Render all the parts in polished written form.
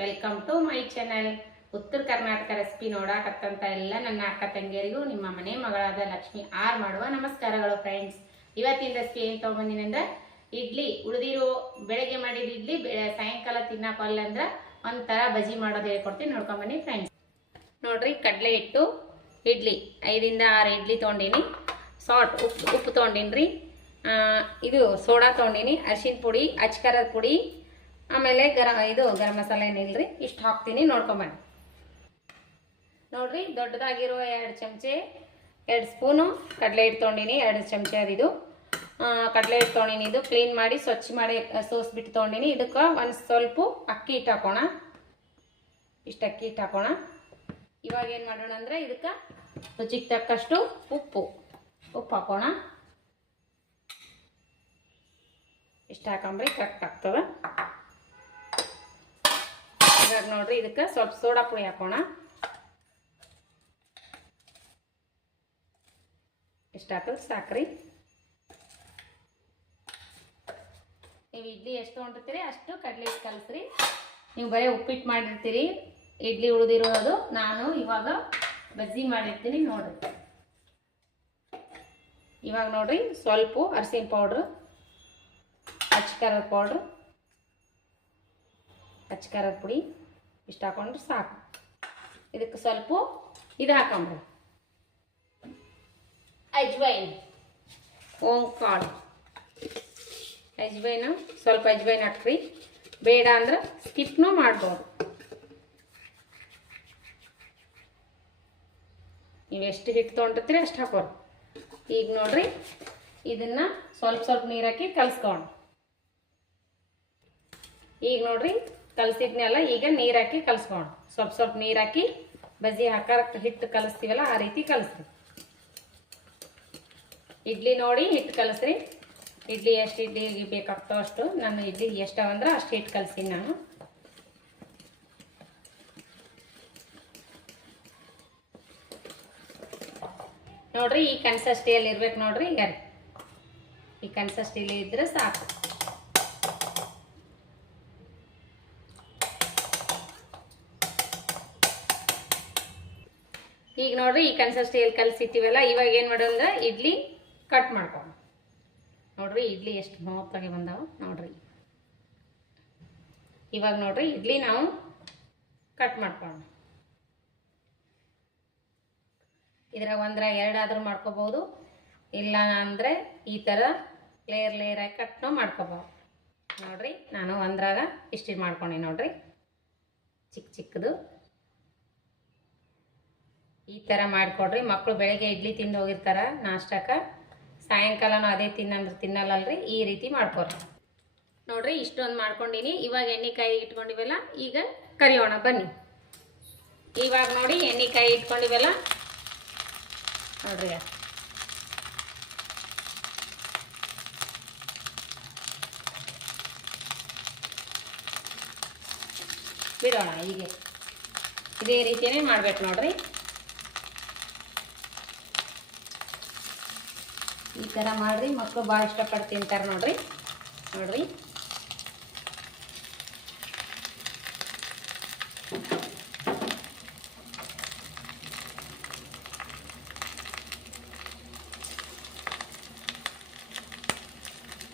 Welcome to my channel. ಉತ್ತರ Karnataka recipe ನೋಡಾಕತ್ತಂತ ಎಲ್ಲ ನನ್ನ ಅಕ್ಕ ತಂಗಿಯರಿಗೂ ನಿಮ್ಮ ಮನೆ ಮಗಳಾದ ಲಕ್ಷ್ಮಿ ಆರ್ ಮಾಡುವ ನಮಸ್ಕಾರಗಳು ಫ್ರೆಂಡ್ಸ್. ಇವತ್ತಿನ ರೆಸಿಪಿ ಏನು ತೊಗೊಂಬಂದಿನಿ ಅಂದ್ರೆ ಇಡ್ಲಿ ಉಳಿದಿರೋ ಬೆಳಗ್ಗೆ ಮಾಡಿದ ಇಡ್ಲಿ ಸಾಯಂಕಾಲ ತಿನ್ನೋಕಲ್ಲ ಅಂದ್ರೆ ಒಂಥರ ಬಜ್ಜಿ ಮಾಡೋದು ಹೇಳ್ಕೊಡ್ತೀನಿ, ನೋಡ್ಕೊಂಬನ್ನಿ ಫ್ರೆಂಡ್ಸ್. ನೋಡ್ರಿ, ಕಡಲೆ ಹಿಟ್ಟು ಇಡ್ಲಿ 5 ಇಂದ 6 ಇಡ್ಲಿ ತೊಗೊಂಡಿನಿ. ಸಾಲ್ಟ್ ಉಪ್ಪು ತೊಗೊಂಡಿನಿ. ಇದು ಸೋಡಾ ತೊಗೊಂಡಿನಿ, ಅರಿಶಿನ ಪುಡಿ, ಅಚ್ಕಾರದ ಪುಡಿ, ಆಮೇಲೆ ಗರಂ ಮಸಾಲೆ ಏನಿಲ್ರಿ, ಇಷ್ಟು ಹಾಕ್ತೀನಿ. ನೋಡ್ಕೊಂಬನ್ನಿ. ನೋಡ್ರಿ, ದೊಡ್ಡದಾಗಿರೋ 2 ಚಮಚೆ 2 ಸ್ಪೂನು ಕಡಲೆ ಹಿಟ್ಟು ತೊಗೊಂಡಿನಿ. 2 ಚಮಚೆ ಅದಿದು ಕಡಲೆ ಹಿಟ್ಟು ತೊಗೊಂಡಿನಿ. ಇದು ಕ್ಲೀನ್ ಮಾಡಿ ಸ್ವಚ್ಛ ಮಾಡಿ ಸೋಸ್ಬಿಟ್ಟು ತೊಗೊಂಡಿನಿ. ಇದಕ್ಕೆ ಒಂದು ಸ್ವಲ್ಪ ಅಕ್ಕಿ ಹಿಟ್ಟು ಹಾಕೋಣ. ಇಷ್ಟು ಅಕ್ಕಿ ಹಿಟ್ಟು ಹಾಕೋಣ. ಇವಾಗ ಏನು ಮಾಡೋಣ ಅಂದರೆ ಇದಕ್ಕೆ ರುಚಿಗೆ ತಕ್ಕಷ್ಟು ಉಪ್ಪು ಹಾಕೋಣ. ಇಷ್ಟು ಹಾಕೊಂಬ್ರಿ ಕರೆಕ್ಟ್ ಆಗ್ತದೆ. ಇವಾಗ ನೋಡ್ರಿ, ಇದಕ್ಕೆ ಸ್ವಲ್ಪ ಸೋಡಾ ಪುಡಿ ಹಾಕೋಣ. ಇಷ್ಟು ಹಾಕಿದ್ರೆ ಸಾಕ್ರಿ. ನೀವು ಇಡ್ಲಿ ಎಷ್ಟು ತೊಗೊಂಡಿರ್ತೀರಿ ಅಷ್ಟು ಕಡಲೆ ಹಿಟ್ಟು ಕಲಸ್ರಿ. ನೀವು ಬರೀ ಉಪ್ಪಿಟ್ಟು ಮಾಡಿರ್ತೀರಿ, ಇಡ್ಲಿ ಉಳಿದಿರೋದು. ನಾನು ಇವಾಗ ಬಜ್ಜಿ ಮಾಡಿರ್ತೀನಿ ನೋಡ್ರಿ. ಇವಾಗ ನೋಡ್ರಿ, ಸ್ವಲ್ಪ ಅರಿಶಿನ ಪೌಡ್ರು, ಅಚ್ಕಾರದ ಪೌಡ್ರು, ಅಚ್ಕಾರದ ಪುಡಿ ಇಷ್ಟು ಹಾಕೊಂಡ್ರೆ ಸಾಕು. ಇದಕ್ಕೆ ಸ್ವಲ್ಪ ಇದು ಹಾಕೊಂಡ್ರಿ, ಅಜ್ವೈನ್, ಓಂಕಾಳು ಅಜ್ವೈನು, ಸ್ವಲ್ಪ ಅಜ್ವೈನ್ ಹಾಕ್ರಿ. ಬೇಡ ಅಂದ್ರೆ ಸ್ಕಿಪ್ನೂ ಮಾಡ್ಬೋದು. ನೀವು ಎಷ್ಟು ಹಿಟ್ಟು ತೊಗೊಂಡಿರ್ತೀರಿ ಅಷ್ಟು ಹಾಕೋರಿ. ಈಗ ನೋಡ್ರಿ, ಇದನ್ನು ಸ್ವಲ್ಪ ನೀರು ಹಾಕಿ ಕಲಸ್ಕೊಂಡು. ಈಗ ನೋಡ್ರಿ, ಕಲಸಿದ್ನೆಲ್ಲ ಈಗ ನೀರು ಹಾಕಿ ಕಲಸ್ಕೊಂಡು. ಸ್ವಲ್ಪ ನೀರು ಹಾಕಿ ಬಜ್ಜಿ ಹಾಕಕ್ಕೆ ಹಿಟ್ಟು ಕಲಿಸ್ತೀವಲ್ಲ ಆ ರೀತಿ ಕಲಿಸ್ರಿ. ಇಡ್ಲಿ ನೋಡಿ ಹಿಟ್ಟು ಕಲಸ್ರಿ. ಇಡ್ಲಿ ಎಷ್ಟು ಇಡ್ಲಿ ಬೇಕಾಗ್ತಾವ ಅಷ್ಟು. ನಾನು ಇಡ್ಲಿ ಎಷ್ಟವಂದ್ರೆ ಅಷ್ಟು ಹಿಟ್ಟು ಕಲಿಸ್ತೀನಿ ನಾನು. ನೋಡ್ರಿ, ಈ ಕನ್ಸಿಸ್ಟೆನ್ಸಿಯಲ್ಲಿ ಇರ್ಬೇಕು ನೋಡ್ರಿ. ಈಗ ಈ ಕನ್ಸಿಸ್ಟೆನ್ಸಿಯಲ್ಲಿ ಇದ್ರೆ ಸಾಕು. ಈಗ ನೋಡ್ರಿ, ಈ ಕನ್ಸಿಸ್ಟೆನ್ಸಿಯಲ್ಲಿ ಕಲಸಿಟ್ಟಿವಲ್ಲ. ಇವಾಗ ಏನು ಮಾಡೋಣ, ಇಡ್ಲಿ ಕಟ್ ಮಾಡ್ಕೊಂಡು. ನೋಡ್ರಿ, ಇಡ್ಲಿ ಎಷ್ಟು ಮೂವತ್ತಾಗಿ ಬಂದಾವ ನೋಡ್ರಿ. ಇವಾಗ ನೋಡ್ರಿ, ಇಡ್ಲಿ ನಾವು ಕಟ್ ಮಾಡ್ಕೊಂಡು ಇದ್ರಾಗ 1-2 ಆದ್ರೂ ಮಾಡ್ಕೋಬಹುದು. ಇಲ್ಲ ಅಂದರೆ ಈ ಥರ ಲೇಯರ್ ಆಗಿ ಕಟ್ನೂ ಮಾಡ್ಕೋಬಹುದು. ನೋಡ್ರಿ, ನಾನು ಒಂದ್ರಾಗ ಇಷ್ಟು ಮಾಡ್ಕೊಂಡಿ ನೋಡ್ರಿ, ಚಿಕ್ಕದು. ಈ ಥರ ಮಾಡಿಕೊಡ್ರಿ. ಮಕ್ಕಳು ಬೆಳಗ್ಗೆ ಇಡ್ಲಿ ತಿಂದು ಹೋಗಿರ್ತಾರೆ ನಾಷ್ಟಕ್ಕೆ, ಸಾಯಂಕಾಲನೂ ಅದೇ ತಿನ್ನಲ್ಲಲ್ರಿ. ಈ ರೀತಿ ಮಾಡ್ಕೊಡ್ರಿ. ನೋಡ್ರಿ, ಇಷ್ಟೊಂದು ಮಾಡ್ಕೊಂಡಿನಿ. ಇವಾಗ ಎಣ್ಣೆಕಾಯಿ ಇಟ್ಕೊಂಡಿವಲ್ಲ, ಈಗ ಕರಿಯೋಣ ಬನ್ನಿ. ಇವಾಗ ನೋಡಿ, ಎಣ್ಣೆಕಾಯಿ ಇಟ್ಕೊಂಡಿವಲ್ಲ ನೋಡ್ರಿ, ಬಿಡೋಣ. ಈಗ ಇದೇ ರೀತಿಯೇ ಮಾಡ್ಬೇಕು ನೋಡ್ರಿ. ಈ ಥರ ಮಾಡ್ರಿ, ಮಕ್ಕಳು ಭಾಳ ಇಷ್ಟಪಟ್ಟು ತಿಂತಾರೆ ನೋಡ್ರಿ.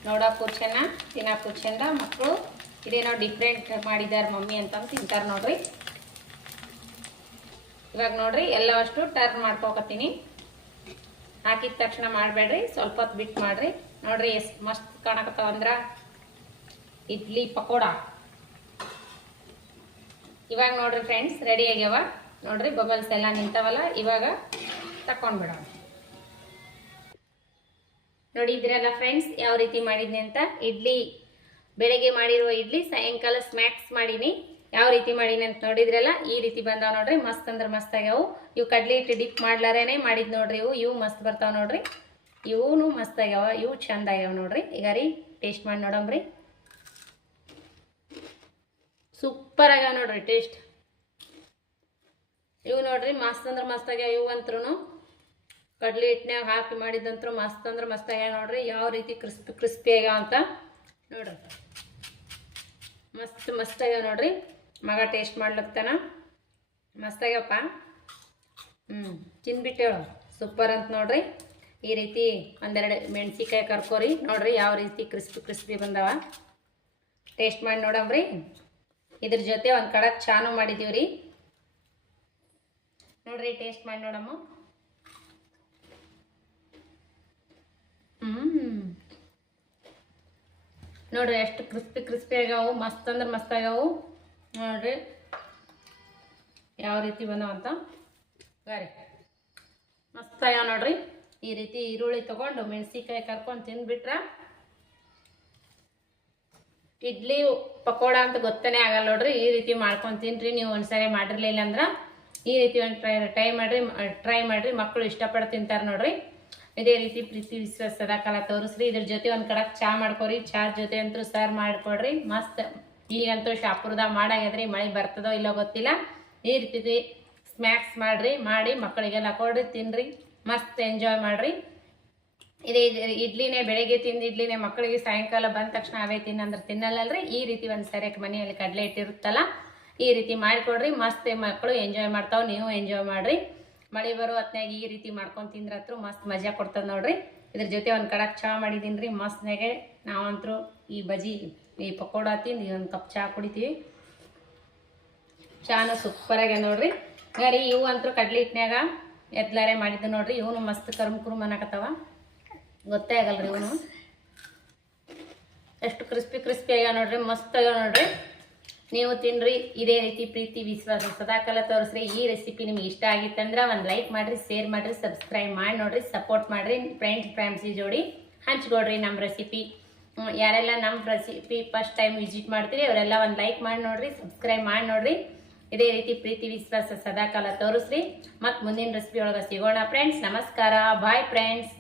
ನೋಡೋಕ್ಕೂ ಚೆನ್ನ, ತಿನ್ನೋಕ್ಕೂ ಚೆಂದ. ಮಕ್ಕಳು ಇದೇನೋ ಡಿಫ್ರೆಂಟ್ ಮಾಡಿದ್ದಾರೆ ಮಮ್ಮಿ ಅಂತ ತಿಂತಾರೆ ನೋಡ್ರಿ. ಇವಾಗ ನೋಡ್ರಿ, ಎಲ್ಲವಷ್ಟು ಟರ್ನ್ ಮಾಡ್ಕೊಕತ್ತೀನಿ. ಹಾಕಿದ ತಕ್ಷಣ ಮಾಡಬೇಡ್ರಿ, ಸ್ವಲ್ಪ ಹೊತ್ತು ಬಿಟ್ಟು ಮಾಡ್ರಿ. ನೋಡ್ರಿ, ಎಷ್ಟು ಮಸ್ತ್ ಕಾಣಕತ್ತಾವಂದ್ರೆ ಇಡ್ಲಿ ಪಕೋಡ. ಇವಾಗ ನೋಡ್ರಿ ಫ್ರೆಂಡ್ಸ್, ರೆಡಿ ಆಗ್ಯಾವ ನೋಡ್ರಿ. ಬಬಲ್ಸ್ ಎಲ್ಲ ನಿಂತವಲ್ಲ, ಇವಾಗ ತಕೊಂಡ್ಬಿಡೋಣ. ನೋಡಿದ್ರಲ್ಲ ಫ್ರೆಂಡ್ಸ್, ಯಾವ ರೀತಿ ಮಾಡಿದ್ನಿ ಅಂತ. ಇಡ್ಲಿ ಬೆಳಗ್ಗೆ ಮಾಡಿರುವ ಇಡ್ಲಿ ಸಾಯಂಕಾಲ ಸ್ನ್ಯಾಕ್ಸ್ ಮಾಡೀನಿ. ಯಾವ ರೀತಿ ಮಾಡೀನಿ ಅಂತ ನೋಡಿದ್ರಲ್ಲ, ಈ ರೀತಿ ಬಂದಾವ ನೋಡ್ರಿ. ಮಸ್ತ್ ಅಂದ್ರೆ ಮಸ್ತ್ ಆಗ್ಯಾವು. ಇವು ಕಡ್ಲಿ ಹಿಟ್ಟು ಡಿಪ್ ಮಾಡ್ಲಾರೇನೆ ಮಾಡಿದ್ ನೋಡ್ರಿ. ಇವು ಮಸ್ತ್ ಬರ್ತಾವ ನೋಡ್ರಿ. ಇವೂ ಮಸ್ತ್ ಆಗ್ಯಾವ, ಇವು ಚಂದ ಆಗ್ಯಾವ ನೋಡ್ರಿ. ಈಗ ರೀ ಟೇಸ್ಟ್ ಮಾಡಿ ನೋಡಮ್ರಿ. ಸೂಪರ್ ಆಗ್ಯಾವ ನೋಡ್ರಿ ಟೇಸ್ಟ್. ಇವು ನೋಡ್ರಿ, ಮಸ್ತ್ ಅಂದ್ರೆ ಮಸ್ತ್ ಆಗ್ಯಾವ. ಇವು ಅಂತರೂ ಕಡ್ಲಿ ಹಿಟ್ಟನ್ಯಾಗ ಹಾಕಿ ಮಾಡಿದಂತರೂ ಮಸ್ತ್ ಅಂದ್ರೆ ಮಸ್ತ್ ಆಗ್ಯಾವ ನೋಡ್ರಿ. ಯಾವ ರೀತಿ ಕ್ರಿಸ್ಪಿ ಆಗ್ಯಾವ ಅಂತ ನೋಡ್ರಿ. ಮಸ್ತ್ ಆಗ್ಯಾವ ನೋಡ್ರಿ. ಮಗ ಟೇಸ್ಟ್ ಮಾಡ್ಲಕ್ತಾನ. ಮಸ್ತಾಗ್ಯಪ್ಪ. ತಿಂದ್ಬಿಟ್ಟು ಹೇಳು ಸೂಪರ್ ಅಂತ ನೋಡ್ರಿ. ಈ ರೀತಿ ಒಂದೆರಡು ಮೆಣಸಿಕಾಯಿ ಕರ್ಕೋರಿ ನೋಡ್ರಿ ಯಾವ ರೀತಿ ಕ್ರಿಸ್ಪಿ ಬಂದವ. ಟೇಸ್ಟ್ ಮಾಡಿ ನೋಡಮ್ರಿ. ಇದ್ರ ಜೊತೆ ಒಂದು ಕಡಕ್ ಚಾನು ಮಾಡಿದೀವಿ ರೀ. ನೋಡ್ರಿ ಟೇಸ್ಟ್ ಮಾಡಿ ನೋಡಮ್ಮ. ನೋಡ್ರಿ ಎಷ್ಟು ಕ್ರಿಸ್ಪಿ ಆಗ್ಯಾವು. ಮಸ್ತ್ ಅಂದ್ರೆ ಮಸ್ತ್ ಆಗ್ಯಾವು ನೋಡ್ರಿ ಯಾವ ರೀತಿ ಬಂದವ ಅಂತ. ಸರಿ ಮಸ್ತ್ ಆಗ್ಯಾವ ನೋಡ್ರಿ. ಈ ರೀತಿ ಈರುಳ್ಳಿ ತಗೊಂಡು ಮೆಣಸಿಕಾಯಿ ಕರ್ಕೊಂಡು ತಿಂದ್ಬಿಟ್ರ ಇಡ್ಲಿ ಪಕೋಡ ಅಂತ ಗೊತ್ತನೇ ಆಗಲ್ಲ ನೋಡ್ರಿ. ಈ ರೀತಿ ಮಾಡ್ಕೊಂಡು ತಿನ್ರಿ. ನೀವು ಒಂದ್ಸರಿ ಮಾಡಿರ್ಲಿಲ್ಲ ಅಂದ್ರೆ ಈ ರೀತಿ ಒಂದು ಟ್ರೈ ಮಾಡ್ರಿ. ಮಕ್ಕಳು ಇಷ್ಟಪಟ್ಟು ತಿಂತಾರೆ ನೋಡ್ರಿ. ಇದೇ ರೀತಿ ಪ್ರೀತಿ ವಿಶ್ವಾಸ ಸದಾಕಾಲ ತೋರಿಸ್ರಿ. ಇದ್ರ ಜೊತೆ ಒಂದು ಕಡಕ್ ಚಾ ಮಾಡ್ಕೊರಿ. ಚಾ ಜೊತೆ ಅಂತೂ ಸರ್ವ್ ಮಾಡಿಕೊಡ್ರಿ. ಮಸ್ತ್. ಈಗಂತೂ ಶಾಪುರದಾಗ ಮಾಡಾಗ್ಯದ್ರಿ. ಮಳೆ ಬರ್ತದೋ ಇಲ್ಲೋ ಗೊತ್ತಿಲ್ಲ. ಈ ರೀತಿ ಸ್ನ್ಯಾಕ್ಸ್ ಮಾಡಿ ಮಕ್ಕಳಿಗೆಲ್ಲ ಕೊಡ್ರಿ, ತಿನ್ರಿ, ಮಸ್ತ್ ಎಂಜಾಯ್ ಮಾಡ್ರಿ. ಇದೇ ಇಡ್ಲಿನೇ ಬೆಳಗ್ಗೆ ತಿಂದು ಇಡ್ಲಿನೇ ಮಕ್ಕಳಿಗೆ ಸಾಯಂಕಾಲ ಬಂದ ತಕ್ಷಣ ಅವೇ ತಿನ್ನಂದ್ರೆ ತಿನ್ನಲ್ಲಲ್ರಿ. ಈ ರೀತಿ ಒಂದು ಸರಿಯಾಗಿ ಮನೆಯಲ್ಲಿ ಕಡಲೆ ಇಟ್ಟಿರುತ್ತಲ್ಲ ಈ ರೀತಿ ಮಾಡಿಕೊಡ್ರಿ. ಮಸ್ತ್ ಮಕ್ಕಳು ಎಂಜಾಯ್ ಮಾಡ್ತಾವೆ. ನೀವು ಎಂಜಾಯ್ ಮಾಡ್ರಿ. ಮಳೆ ಬರೋ ಹೊತ್ನಾಗ ಈ ರೀತಿ ಮಾಡ್ಕೊಂಡು ತಿಂದ್ರತ್ರು ಮಸ್ತ್ ಮಜಾ ಕೊಡ್ತದೆ ನೋಡ್ರಿ. ಇದ್ರ ಜೊತೆ ಒಂದು ಕಡಕ್ ಚಹಾ ಮಾಡಿದ್ದೀನಿ ರೀ. ಮಸ್ತ್ನಾಗೆ ನಾವಂತರೂ ಈ ಬಜ್ಜಿ ಈ ಪಕೋಡ ತಿಂದು ಒಂದು ಕಪ್ ಚಹಾ ಕುಡಿತೀವಿ. ಚಾನು ಸೂಪರಾಗ ನೋಡ್ರಿ. ರೀ ಇವು ಅಂತೂ ಕಡ್ಲಿ ಹಿಟ್ನ್ಯಾಗ ಎದ್ಲಾರೆ ಮಾಡಿದ್ದು ನೋಡ್ರಿ. ಇವನು ಮಸ್ತ್ ಕುರುಮ್ ಅನ್ನಕತ್ತವ. ಗೊತ್ತೇ ಆಗಲ್ರಿ ಇವನು ಎಷ್ಟು ಕ್ರಿಸ್ಪಿ ಆಗ್ಯಾವ ನೋಡ್ರಿ. ಮಸ್ತ್ ಆಗ್ಯಾವ ನೋಡ್ರಿ. ನೀವು ತಿನ್ರಿ. ಇದೇ ರೀತಿ ಪ್ರೀತಿ ವಿಶ್ವಾಸ ಸದಾಕಾಲ ತೋರಿಸ್ರಿ. ಈ ರೆಸಿಪಿ ನಿಮ್ಗೆ ಇಷ್ಟ ಆಗಿತ್ತಂದ್ರೆ ಒಂದು ಲೈಕ್ ಮಾಡಿರಿ, ಶೇರ್ ಮಾಡಿರಿ, ಸಬ್ಸ್ಕ್ರೈಬ್ ಮಾಡಿ ನೋಡ್ರಿ, ಸಪೋರ್ಟ್ ಮಾಡಿರಿ. ಫ್ರೆಂಡ್ಸಿ ಜೋಡಿ ಹಂಚ್ಕೊಡ್ರಿ ನಮ್ಮ ರೆಸಿಪಿ. ಯಾರೆಲ್ಲ ನಮ್ಮ ರೆಸಿಪಿ ಫಸ್ಟ್ ಟೈಮ್ ವಿಸಿಟ್ ಮಾಡ್ತೀರಿ ಅವರೆಲ್ಲ ಒಂದು ಲೈಕ್ ಮಾಡಿ ನೋಡ್ರಿ, ಸಬ್ಸ್ಕ್ರೈಬ್ ಮಾಡಿ ನೋಡ್ರಿ. ಇದೇ ರೀತಿ ಪ್ರೀತಿ ವಿಶ್ವಾಸ ಸದಾಕಾಲ ತೋರಿಸ್ರಿ. ಮತ್ತು ಮುಂದಿನ ರೆಸಿಪಿ ಒಳಗೆ ಸಿಗೋಣ ಫ್ರೆಂಡ್ಸ್. ನಮಸ್ಕಾರ. Bye friends.